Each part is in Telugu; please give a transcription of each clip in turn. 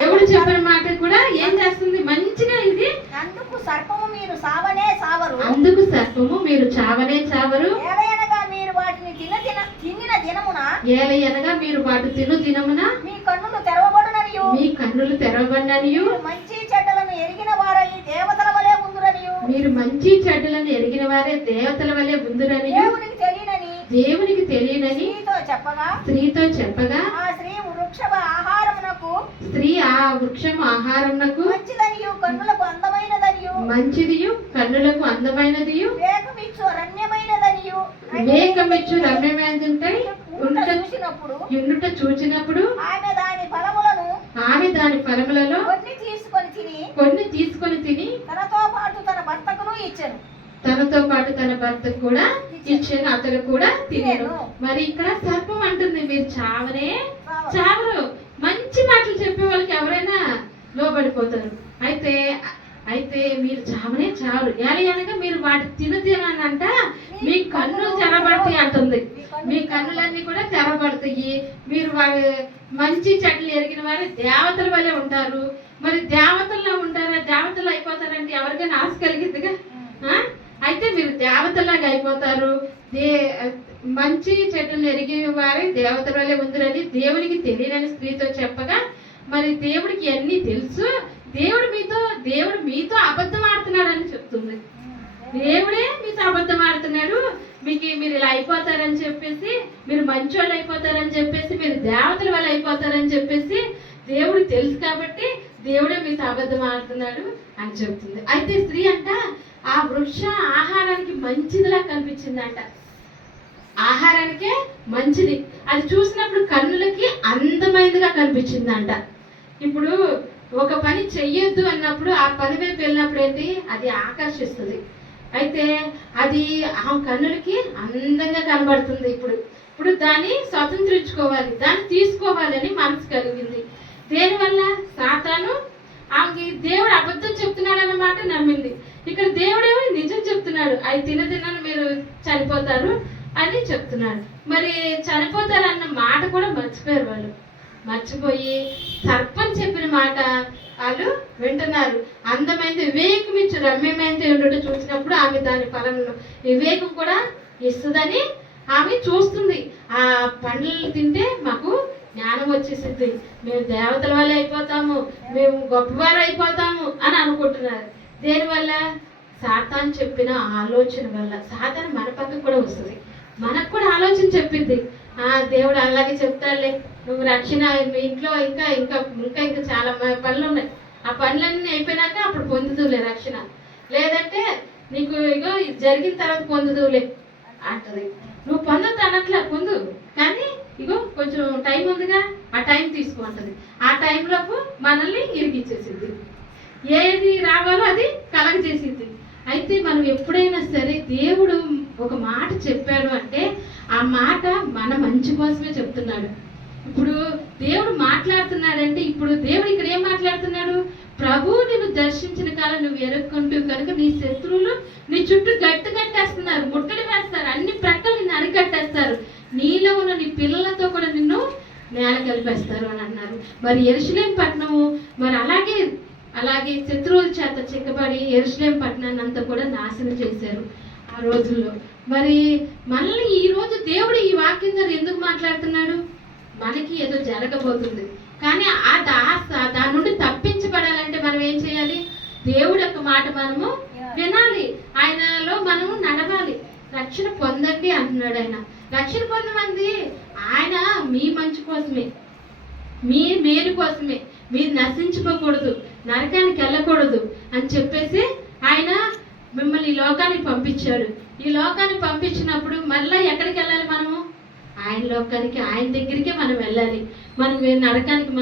దేవుడు చెప్పిన మాట కూడా ఏం చేస్తుంది మంచిగా ఇది. అందుకు సర్పము మీరు సావనే సావరు. అందుకు సర్పము మీరు చావనే చావరు. ఏలయనగా మీరు వాటిని తినిన దినమున ఏలయనగా మీరు వాటి తిను దినమున మీ కన్నులు తెరవబడుననియు మీ కన్నులు తెరవబడిననియు మంచి చెడ్డలను ఎరిగిన వారై దేవతల వలె ఉందురనియు మీరు మంచి చెడ్డలను ఎరిగిన వారే దేవతల వలె ఉందురని దేవునికి తెలియనని స్త్రీతో చెప్పగా స్త్రీ ఆ వృక్షము ఆహారమునకు మంచిదియు కన్నులకు అందమైనదియు వివేకమిచ్చు రమ్యమైనది ఉండుట చూచినప్పుడు ఆమె దాని ఫలములలో కొన్ని తీసుకొని తిని తనతో పాటు తన భర్తకు ఇచ్చాను. తనతో పాటు తన భర్తకు కూడా ఇచ్చాను, అతడు కూడా తినేను. మరి ఇక్కడ సర్పం అంటుంది మీరు చావనే చావరు. మంచి మాటలు చెప్పే వాళ్ళకి ఎవరైనా లోబడిపోతారు. అయితే మీరు చావనే చావరు. అనగా మీరు వాటి తిననంట మీ కన్నులు తెరబడతాయి అంటుంది. మీ కన్నులన్నీ కూడా తెరబడతాయి. మీరు మంచి చెట్లు ఎరిగిన వారు దేవతల వల్లే ఉంటారు. మరి దేవతల్లో ఉంటారా? దేవతలు అయిపోతారంటే ఎవరికైనా ఆశ కలిగిద్దిగా. అయితే మీరు దేవతలాగా అయిపోతారు. మంచి చెట్టును ఎరిగిన వారే దేవతల వల్లే ఉందిరని దేవునికి తెలియని స్త్రీతో చెప్పగా మరి దేవుడికి అన్నీ తెలుసు. దేవుడు మీతో అబద్ధం ఆడుతున్నాడు అని చెప్తుంది. దేవుడే మీతో అబద్ధం ఆడుతున్నాడు. మీరు ఇలా అయిపోతారని చెప్పేసి, మీరు మంచోళ్ళు అయిపోతారని చెప్పేసి, మీరు దేవతల వల్ల అయిపోతారని చెప్పేసి దేవుడు తెలుసు కాబట్టి దేవుడే మీతో అబద్ధం ఆడుతున్నాడు అని చెప్తుంది. అయితే స్త్రీ అంట ఆ వృక్ష ఆహారానికి మంచిదిలా కనిపించిందంట. ఆహారానికే మంచిది. అది చూసినప్పుడు కన్నులకి అందమైనదిగా కనిపించిందంట. ఇప్పుడు ఒక పని చెయ్యొద్దు అన్నప్పుడు ఆ పని వైపు వెళ్ళినప్పుడు ఏంటి అది ఆకర్షిస్తుంది. అయితే అది ఆ కన్నులకి అందంగా కనబడుతుంది. ఇప్పుడు దాన్ని స్వతంత్రించుకోవాలి, దాన్ని తీసుకోవాలని మనసు కలిగింది. దేనివల్ల? సాతాను ఆమెకి దేవుడు అబద్ధం చెప్తున్నాడు అన్నమాట నమ్మింది. ఇక్కడ దేవుడేమో నిజం చెప్తున్నాడు. అవి తినను మీరు చనిపోతారు అని చెప్తున్నాడు. మరి చనిపోతారు అన్న మాట కూడా మర్చిపోయారు వాళ్ళు. మర్చిపోయి సర్పం చెప్పిన మాట వాళ్ళు వింటున్నారు. అందమైంది వివేకం ఇచ్చి రమ్యమైంది ఉండటం చూసినప్పుడు ఆమె దాని ఫలంలో వివేకం కూడా ఇస్తుందని ఆమె చూస్తుంది. ఆ పండ్లు తింటే మాకు జ్ఞానం వచ్చేసింది, మేము దేవతల వల్ల అయిపోతాము, మేము గొప్పవారు అయిపోతాము అని అనుకుంటున్నారు. దేనివల్ల? సాతాను చెప్పిన ఆలోచన వల్ల. సాతాను మన పక్కకు కూడా వస్తుంది, మనకు కూడా ఆలోచన చెప్పింది. దేవుడు అలాగే చెప్తాడులే, నువ్వు రక్షణ మీ ఇంట్లో ఇంకా ఇంకా ఇంకా ఇంకా చాలా పనులు ఉన్నాయి, ఆ పనులన్నీ అయిపోయినాక అప్పుడు పొందుదులే రక్షణ, లేదంటే నీకు ఇగో జరిగిన తర్వాత పొందుదులే అంటది. నువ్వు పొందొద్దు అనట్లే, పొందు, కానీ ఇగో కొంచెం టైం ఉందిగా ఆ టైం తీసుకుంటుంది. ఆ టైంలోపు మనల్ని ఇరికిచ్చేసింది, ఏది రావాలో అది కలగజేసింది. అయితే మనం ఎప్పుడైనా సరే దేవుడు ఒక మాట చెప్పాడు అంటే ఆ మాట మన మంచి కోసమే చెప్తున్నాడు. ఇప్పుడు దేవుడు మాట్లాడుతున్నాడంటే ఇప్పుడు దేవుడు ఇక్కడ ఏం మాట్లాడుతున్నాడు? ప్రభు నిన్ను దర్శించిన కాలం నువ్వు ఎరుక్కుంటూ కనుక నీ శత్రువులు నీ చుట్టూ గట్టు కట్టేస్తున్నారు, ముట్టడి వేస్తారు, అన్ని ప్రక్కలు నిన్ను అరికట్టేస్తారు, నీలో ఉన్న నీ పిల్లలతో కూడా నిన్ను నేల కలిపేస్తారు అని అన్నారు. మరి యెరూషలేము పట్టణము మరి అలాగే శత్రువుల చేత చిక్కబడి యెరూషలేము పట్టణాన్ని అంతా కూడా నాశనం చేశారు ఆ రోజుల్లో. మరి మనల్ని ఈ రోజు దేవుడు ఈ వాక్యం ద్వారా ఎందుకు మాట్లాడుతున్నాడు? మనకి ఏదో జరగబోతుంది, కానీ దాని నుండి తప్పించబడాలంటే మనం ఏం చేయాలి? దేవుడి యొక్క మాట మనము వినాలి, ఆయనలో మనము నడవాలి. రక్షణ పొందండి అంటున్నాడు ఆయన. రక్షణ పొందమంది ఆయన మీ మంచి కోసమే, మీ మేలు కోసమే. మీరు నశించుకోకూడదు, నరకానికి వెళ్ళకూడదు అని చెప్పేసి ఆయన మిమ్మల్ని ఈ లోకానికి పంపించాడు. ఈ లోకానికి పంపించినప్పుడు మళ్ళీ ఎక్కడికి వెళ్ళాలి? మనము ఆయన లోకానికి, ఆయన దగ్గరికే మనం వెళ్ళాలి. మనం నరకానికి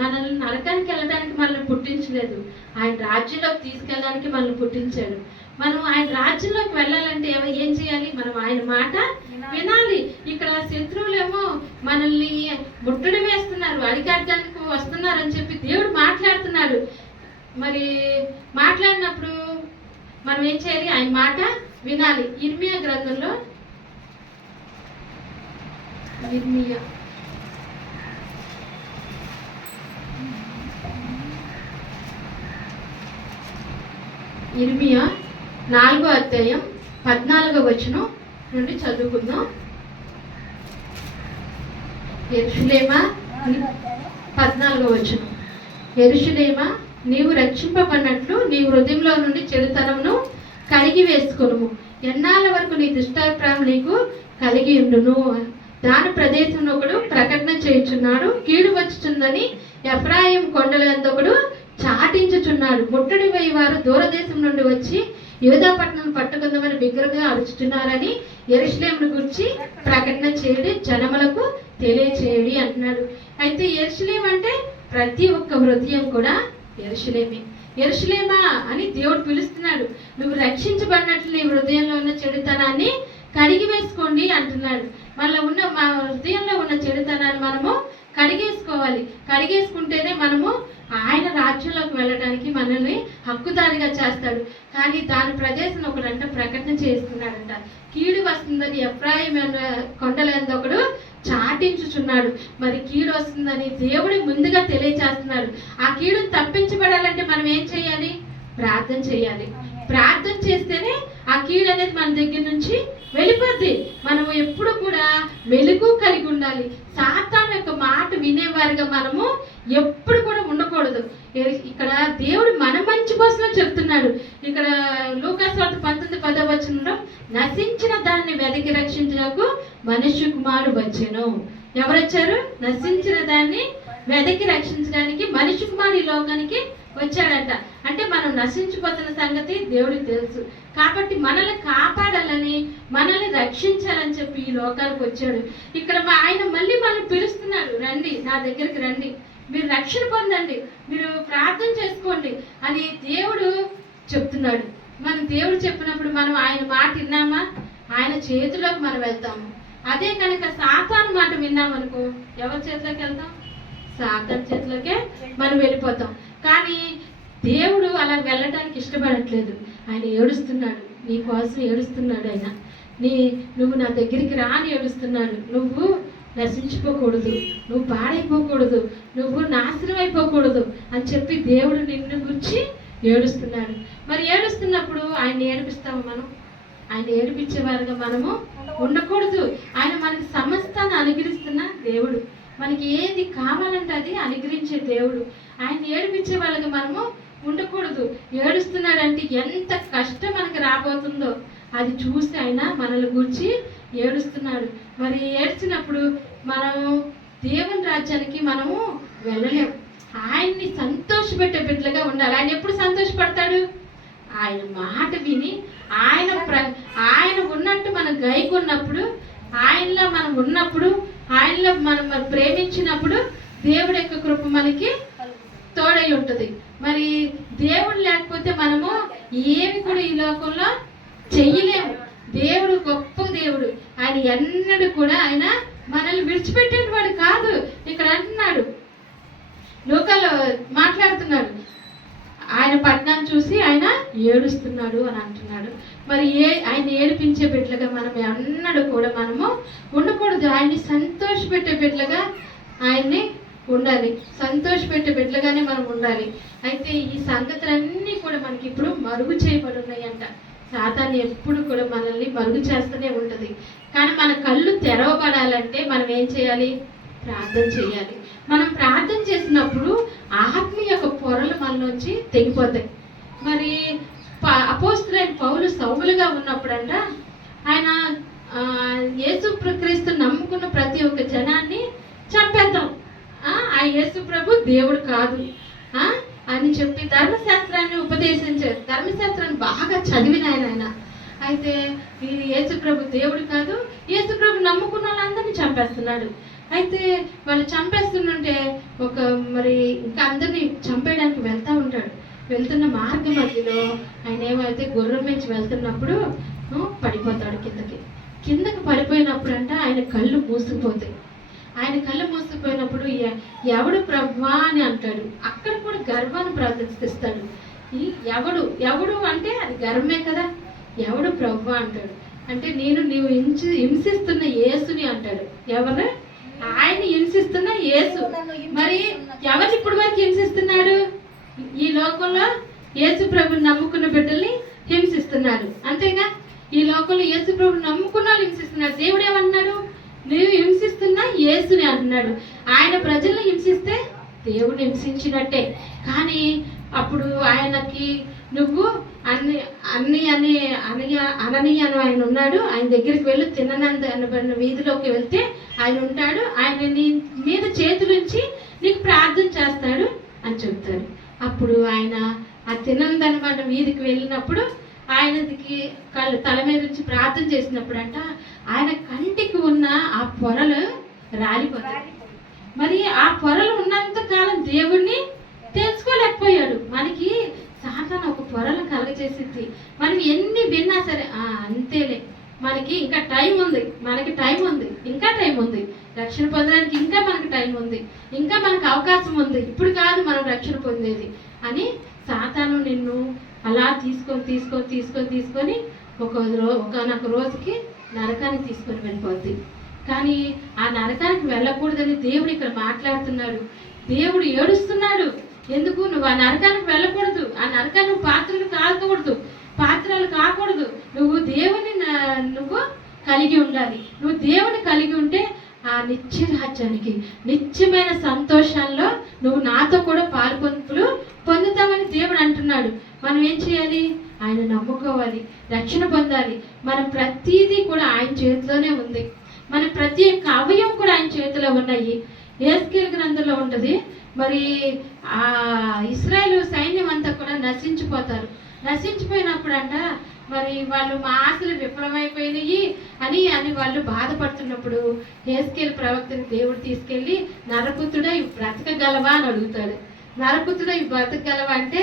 మనల్ని నరకానికి వెళ్ళడానికి మనల్ని పుట్టించలేదు, ఆయన రాజ్యంలోకి తీసుకెళ్ళడానికి మనల్ని పుట్టించాడు. మనం ఆయన రాజ్యంలోకి వెళ్ళాలంటే ఏం చేయాలి? మనం ఆయన మాట వినాలి. ఇక్కడ శత్రువులేమో మనల్ని ముట్టడి వేస్తున్నారు, అరికట్టడానికి వస్తున్నారు అని చెప్పి దేవుడు మాట్లాడుతున్నాడు. మరి మాట్లాడినప్పుడు మనం ఏం చేయాలి? ఆయన మాట వినాలి. ఇర్మియా గ్రంథంలో ఇర్మియా ఇర్మియా 4వ అధ్యాయం 14వ వచనం నుండి చదువుకుందాం. యెరూషలేమా 14వ వచనం. యెరూషలేమా, నీవు రక్షింపబడినట్లు నీ హృదయంలో నుండి చెడుతనమును కడిగి వేసుకొనుము. ఎన్నాళ్ళ వరకు నీ దుష్టాభిప్రాయం నీకు కలిగి ఉండును. దాని ప్రదేశంలో ఒకడు ప్రకటన చేయుచున్నాడు, కీడు వచ్చుచుందని ఎఫ్రాయిం కొండల యందు ఒకడు చాటించుచున్నాడు. ముట్టడి పోయి వారు దూరదేశం నుండి వచ్చి యూదా పట్టణం పట్టుకుందామని బిగ్గరగా అరుచుతున్నారని యెరూషలేమును గురించి ప్రకటన చేయడి, జనములకు తెలియచేయడి అంటున్నాడు. అయితే యెరూషలేం అంటే ప్రతి ఒక్క హృదయం కూడా యెరూషలేమే. యెరూషలేమా అని దేవుడు పిలుస్తున్నాడు. నువ్వు రక్షించబడినట్లు నీ హృదయంలో ఉన్న చెడుతనాన్ని కడిగి వేసుకోండి అంటున్నాడు. మా హృదయంలో ఉన్న చెడుతనాన్ని మనము కడిగేసుకోవాలి. కడిగేసుకుంటేనే మనము ఆయన రాజ్యంలోకి వెళ్ళడానికి మనల్ని హక్కుదారిగా చేస్తాడు. కానీ దాని ప్రదేశం ఒకడంట ప్రకటన చేస్తున్నాడంట. కీడు వస్తుందని ఎఫ్రాయిం కొండల యందు ఒకడు చాటించుచున్నాడు. మరి కీడు వస్తుందని దేవుడు ముందుగా తెలియచేస్తున్నాడు. ఆ కీడును తప్పించబడాలంటే మనం ఏం చేయాలి? ప్రార్థన చేయాలి. ప్రార్థన చేస్తేనే ఆ కీడు అనేది మన దగ్గర నుంచి వెళ్ళిపోద్ది. మనము ఎప్పుడు కూడా మెలుగు కలిగి ఉండాలి. సాతాను యొక్క మాట వినేవారుగా మనము ఎప్పుడు కూడా ఉండకూడదు. ఇక్కడ దేవుడు మన మంచి కోసమే చెప్తున్నాడు. ఇక్కడ లూకాసు వార్త 19:10 వచనంలో నశించిన దాన్ని వెతికి రక్షించడానికి మనుష్య కుమారుడు వచ్చెను. ఎవరు వచ్చారు? నశించిన దాన్ని వెతికి రక్షించడానికి మనుష్య కుమారుడు ఈ లోకానికి వచ్చాడంట. అంటే మనం నశించిపోతున్న సంగతి దేవుడికి తెలుసు. కాబట్టి మనల్ని కాపాడాలని, మనల్ని రక్షించాలని చెప్పి ఈ లోకానికి వచ్చాడు. ఇక్కడ ఆయన మళ్ళీ మనల్ని పిలుస్తున్నాడు, రండి నా దగ్గరికి రండి, మీరు రక్షణ పొందండి, మీరు ప్రార్థన చేసుకోండి అని దేవుడు చెప్తున్నాడు. మనం దేవుడు చెప్పినప్పుడు మనం ఆయన మాట విన్నామా? ఆయన చేతిలోకి మనం వెళ్తాము. అదే కనుక సాతాను మాట విన్నామనుకో, ఎవరి చేతిలోకి వెళ్తాం? సాతాను చేతిలోకే మనం వెళ్ళిపోతాం. కానీ దేవుడు అలా వెళ్ళడానికి ఇష్టపడట్లేదు. ఆయన ఏడుస్తున్నాడు, నీ కోసం ఏడుస్తున్నాడు. ఆయన నువ్వు నా దగ్గరికి రా అని ఏడుస్తున్నాడు. నువ్వు నశించిపోకూడదు, నువ్వు పాడైపోకూడదు, నువ్వు నాశనం అయిపోకూడదు అని చెప్పి దేవుడు నిన్ను గురించి ఏడుస్తున్నాడు. మరి ఏడుస్తున్నప్పుడు ఆయన ఏడిపిస్తాము మనం? ఆయన ఏడిపించేవారుగా మనము ఉండకూడదు. ఆయన మనకి సమస్తాన్ని అనుగ్రహిస్తున్న దేవుడు. మనకి ఏది కావాలంటే అది అనుగ్రహించే దేవుడు. ఆయన ఏడిపించే వాళ్ళగా మనము ఉండకూడదు. ఏడుస్తున్నాడంటే ఎంత కష్టం మనకి రాబోతుందో అది చూసి ఆయన మనల్ని గురించి ఏడుస్తున్నాడు. మరి ఏడ్చినప్పుడు మనము దేవుని రాజ్యానికి మనము వెళ్ళలేము. ఆయన్ని సంతోషపెట్టే బిడ్డలుగా ఉండాలి. ఆయన ఎప్పుడు సంతోషపడతాడు? ఆయన మాట విని ఆయన ఉన్నట్టు మనం గైకున్నప్పుడు, ఆయనలో మనం ఉన్నప్పుడు, ఆయనలో మనం ప్రేమించినప్పుడు దేవుడి యొక్క కృప మనకి తోడై ఉంటుంది. మరి దేవుడు లేకపోతే మనము ఏమి కూడా ఈ లోకంలో చెయ్యలేము. దేవుడు గొప్ప దేవుడు. ఆయన ఎన్నడూ కూడా ఆయన మనల్ని విడిచిపెట్టేవాడు కాదు. ఇక్కడ అంటున్నాడు, లోకాల్లో మాట్లాడుతున్నాడు, ఆయన పట్టణాన్ని చూసి ఆయన ఏడుస్తున్నాడు అని అంటున్నాడు. మరి ఆయన ఏడిపించే బిడ్డలుగా మనం ఎన్నడూ కూడా మనము ఉండకూడదు. ఆయన్ని సంతోషపెట్టే బిడ్డలుగా ఆయన్ని ఉండాలి. సంతోషపెట్టే బిడ్డలుగానే మనం ఉండాలి. అయితే ఈ సంగతులన్నీ కూడా మనకి ఇప్పుడు మరుగు చేయబడి ఉన్నాయంట. సాతాను ఎప్పుడు కూడా మనల్ని మరుగు చేస్తూనే ఉంటుంది. కానీ మన కళ్ళు తెరవబడాలంటే మనం ఏం చేయాలి? ప్రార్థన చేయాలి. మనం ప్రార్థన చేసినప్పుడు ఆత్మ యొక్క పొరలు మనలోంచి తెగిపోతాయి. మరి అపోస్తలుడైన పౌలు సౌలుగా ఉన్నప్పుడంట ఆయన యేసుక్రీస్తు నమ్ముకున్న ప్రతి ఒక్క జనాన్ని చంపేద్దాం, ఆ యేసు ప్రభు దేవుడు కాదు అని చెప్పి ధర్మశాస్త్రాన్ని ఉపదేశించారు. ధర్మశాస్త్రాన్ని బాగా చదివిన ఆయన అయితే ఈ యేసు ప్రభు దేవుడు కాదు, యేసు ప్రభు నమ్ముకున్న వాళ్ళందరినీ చంపేస్తున్నాడు. అయితే వాళ్ళు చంపేస్తుంటే మరి ఇంకా అందరినీ చంపేయడానికి వెళ్తూ ఉంటాడు. వెళ్తున్న మార్గ మధ్యలో ఆయన ఏమైతే గుర్రం నుంచి వెళ్తున్నప్పుడు పడిపోతాడు. కిందకి పడిపోయినప్పుడు అంట ఆయన కళ్ళు మూసుకుపోతాయి. ఆయన కళ్ళు మూసుకుపోయినప్పుడు ఎవడు ప్రభువా అని అంటాడు. అక్కడ కూడా గర్వాన్ని ప్రదర్శిస్తాడు. ఎవడు అంటే అది గర్వమే కదా. ఎవడు ప్రభువా అంటాడు అంటే నీవు హింసిస్తున్న యేసుని అంటాడు. ఎవరు? ఆయన హింసిస్తున్న యేసు. మరి ఎవరు ఇప్పుడు వరకు హింసిస్తున్నాడు? ఈ లోకంలో యేసు ప్రభుని నమ్ముకున్న బిడ్డల్ని హింసిస్తున్నాడు. అంతేగా ఈ లోకంలో యేసు ప్రభుని నమ్ముకున్న వాళ్ళు హింసిస్తున్నాడు. దేవుడు ఏమన్నాడు? నువ్వు హింసిస్తున్నా యేసుని అంటున్నాడు. ఆయన ప్రజల్ని హింసిస్తే దేవుడిని హింసించినట్టే. కానీ అప్పుడు ఆయనకి నువ్వు అననీయ అని ఆయన ఉన్నాడు, ఆయన దగ్గరికి వెళ్ళి తిననంద అనబడిన వీధిలోకి వెళ్తే ఆయన ఉంటాడు, ఆయన నీ మీద చేతులుంచి నీకు ప్రార్థన చేస్తాడు అని చెప్తాడు. అప్పుడు ఆయన ఆ తినందనబడిన వీధికి వెళ్ళినప్పుడు ఆయనకి తల మీద నుంచి ప్రార్థన చేసినప్పుడు అంట ఆయన కంటికి ఉన్న ఆ పొరలు రాలిపోతాయి. మరి ఆ పొరలు ఉన్నంత కాలం దేవుణ్ణి తెలుసుకోలేకపోయాడు. మనకి సాతాను ఒక పొరలు కలగజేసిద్ది. మనం ఎన్ని విన్నా సరే అంతేలే, మనకి ఇంకా టైం ఉంది, ఇంకా టైం ఉంది, రక్షణ పొందడానికి ఇంకా మనకి టైం ఉంది, ఇంకా మనకు అవకాశం ఉంది, ఇప్పుడు కాదు మనం రక్షణ పొందేది అని సాతాను నిన్ను అలా తీసుకొని ఒకనొక రోజుకి నరకానికి తీసుకొని వెళ్ళిపోద్ది. కానీ ఆ నరకానికి వెళ్ళకూడదని దేవుడు ఇక్కడ మాట్లాడుతున్నాడు. దేవుడు ఏడుస్తున్నాడు. ఎందుకు? నువ్వు ఆ నరకానికి వెళ్ళకూడదు, ఆ నరకానికి పాత్రలు కాకూడదు. నువ్వు దేవుని కలిగి ఉండాలి. నువ్వు దేవుని కలిగి ఉంటే ఆ నిత్య రాజ్యానికి, నిత్యమైన సంతోషంలో నువ్వు నాతో కూడా పాలుపంపులు పొందుతామని దేవుడు అంటున్నాడు. మనం ఏం చేయాలి? ఆయన నమ్ముకోవాలి, రక్షణ పొందాలి. మనం ప్రతిదీ కూడా ఆయన చేతిలోనే ఉంది. మన ప్రతి ఒక్క అవయవం కూడా ఆయన చేతిలో ఉన్నాయి. యెహెజ్కేలు గ్రంథంలో ఉంటుంది. మరి ఆ ఇశ్రాయేలు సైన్యం అంతా కూడా నశించిపోయినప్పుడు అంట మరి వాళ్ళు మా ఆశలు విఫలమైపోయినాయి అని వాళ్ళు బాధపడుతున్నప్పుడు యెహెజ్కేలు ప్రవక్తని దేవుడు తీసుకెళ్ళి నరపుత్రుడా ఇవి బ్రతకగలవా అని అడుగుతాడు. నరపుత్రుడా ఇవి బ్రతకగలవా అంటే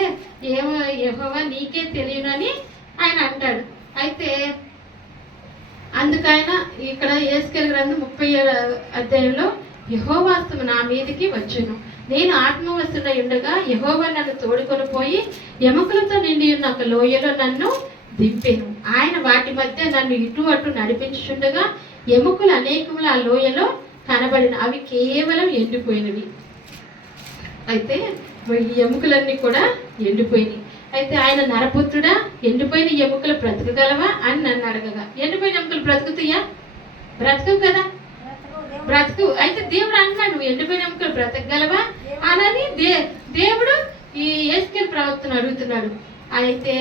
ఏమో యెహోవా నీకే తెలియనని ఆయన అంటాడు. అయితే అందుకైనా ఇక్కడ యెహెజ్కేలు గ్రంథం 37వ అధ్యాయంలో యెహోవా హస్తము నా మీదకి వచ్చును, నేను ఆత్మవశుడై ఉండగా యెహోవా నన్ను తోడుకొని పోయి ఎముకలతో నిండి ఉన్న ఒక లోయలో నన్ను దింపెను. ఆయన వాటి మధ్య నన్ను ఇటు అటు నడిపించుండగా ఎముకలు అనేకములు ఆ లోయలో కనబడిన, అవి కేవలం ఎండిపోయినవి. అయితే ఈ ఎముకలన్నీ కూడా ఎండిపోయినాయి. అయితే ఆయన నరపుత్రుడా ఎండిపోయిన ఎముకలు బ్రతకగలవా అని నన్ను అడగగా, ఎండిపోయిన ఎముకలు బ్రతుకుతాయా? బ్రతకవు కదా, బ్రతుకు. అయితే దేవుడు అన్నాడు నువ్వు ఎండిపోయిన ఎముకలు బ్రతకగలవా అని దేవుడు ఈ యెహెజ్కేలు ప్రవక్తను అడుగుతున్నాడు. అయితే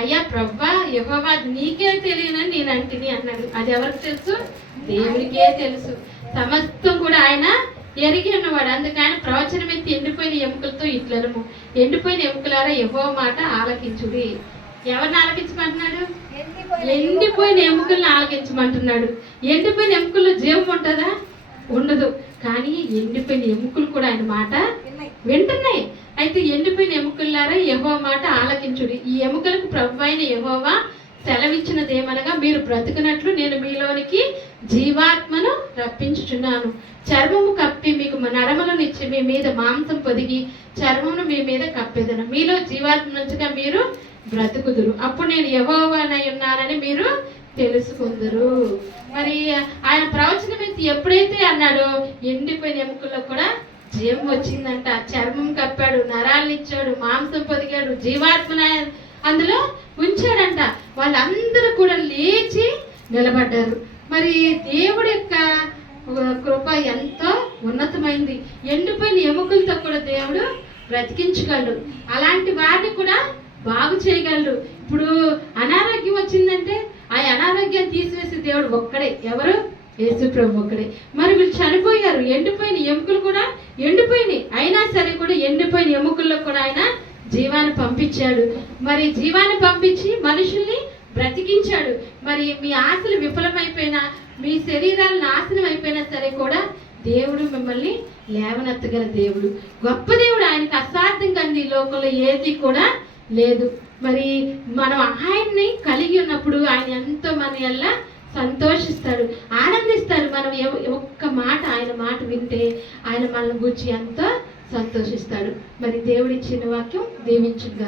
అయ్యా ప్రభువా యెహోవా నీకే తెలియనని నేను అంటిని అన్నాడు. అది ఎవరికి తెలుసు? దేవుడికే తెలుసు. సమస్తం కూడా ఆయన ఎరిగి ఉన్నవాడు. అందుకు ఆయన ప్రవచనం ఎత్తి ఎండిపోయిన ఎముకలతో ఇట్లనము, ఎండిపోయిన ఎముకలారా యెహోవా మాట ఆలకించుడి. ఎవరిని ఆలకించమంటున్నాడు? ఎండిపోయిన ఎముకలను ఆలకించమంటున్నాడు. ఎండిపోయిన ఎముకల్లో జీవం ఉంటుందా? ఉండదు. కానీ ఎండిపోయిన ఎముకలు కూడా ఆయన మాట వింటున్నాయి. అయితే ఎండిపోయిన ఎముకలారా యెహోవా మాట ఆలకించుడి. ఈ ఎముకలకు ప్రభువైన అయిన యెహోవా సెలవిచ్చినదేమనగా మీరు బ్రతుకున్నట్లు నేను మీలోనికి జీవాత్మను రప్పించుచున్నాను. చర్మము కప్పి మీకు నరములనిచ్చి మీ మీద మాంసం పొదిగి చర్మమును మీ మీద కప్పేదను. మీలో జీవాత్మ నుంచిగా మీరు బ్రతుకుదురు. అప్పుడు నేను యెహోవానై ఉన్నానని మీరు తెలుసుకుందరు. మరి ఆయన ప్రవచనం ఎత్తి ఎప్పుడైతే అన్నాడో ఎండిపోయిన ఎముకల్లో కూడా జీవం వచ్చిందంట. చర్మం కప్పాడు, నరాలను ఇచ్చాడు, మాంసం పొదిగాడు, జీవాత్మన అందులో ఉంచాడంట. వాళ్ళందరూ కూడా లేచి నిలబడ్డారు. మరి దేవుడి యొక్క కృప ఎంతో ఉన్నతమైంది. ఎండిపోయిన ఎముకలతో కూడా దేవుడు బ్రతికించగలడు. అలాంటి వారిని కూడా బాగు చేయగలడు. ఇప్పుడు అనారోగ్యం వచ్చిందంటే ఆ అనారోగ్యాన్ని తీసివేసే దేవుడు ఒక్కడే. ఎవరు? యేసు ప్రభు ఒక్కడే. మరి వీళ్ళు చనిపోయారు, ఎండిపోయిన ఎముకలు కూడా ఎండిపోయినాయి. అయినా సరే కూడా ఎండిపోయిన ఎముకల్లో కూడా ఆయన జీవాన్ని పంపించాడు. మరి జీవాన్ని పంపించి మనుషుల్ని బ్రతికించాడు. మరి మీ ఆశలు విఫలమైపోయినా, మీ శరీరాలు నాశనం అయిపోయినా సరే కూడా దేవుడు మిమ్మల్ని లేవనెత్తగల దేవుడు, గొప్ప దేవుడు. ఆయనకు అసాధ్యం కంది ఈ లోకంలో ఏది కూడా లేదు. మరి మనం ఆయన్ని కలిగి ఉన్నప్పుడు ఆయన ఎంతో మన ఎలా సంతోషిస్తాడు, ఆనందిస్తాడు. మనం ఒక్క మాట ఆయన మాట వింటే ఆయన మనల్ని గురించి ఎంతో సంతోషిస్తాడు. మరి దేవుడిచ్చిన వాక్యం దీవించుగా.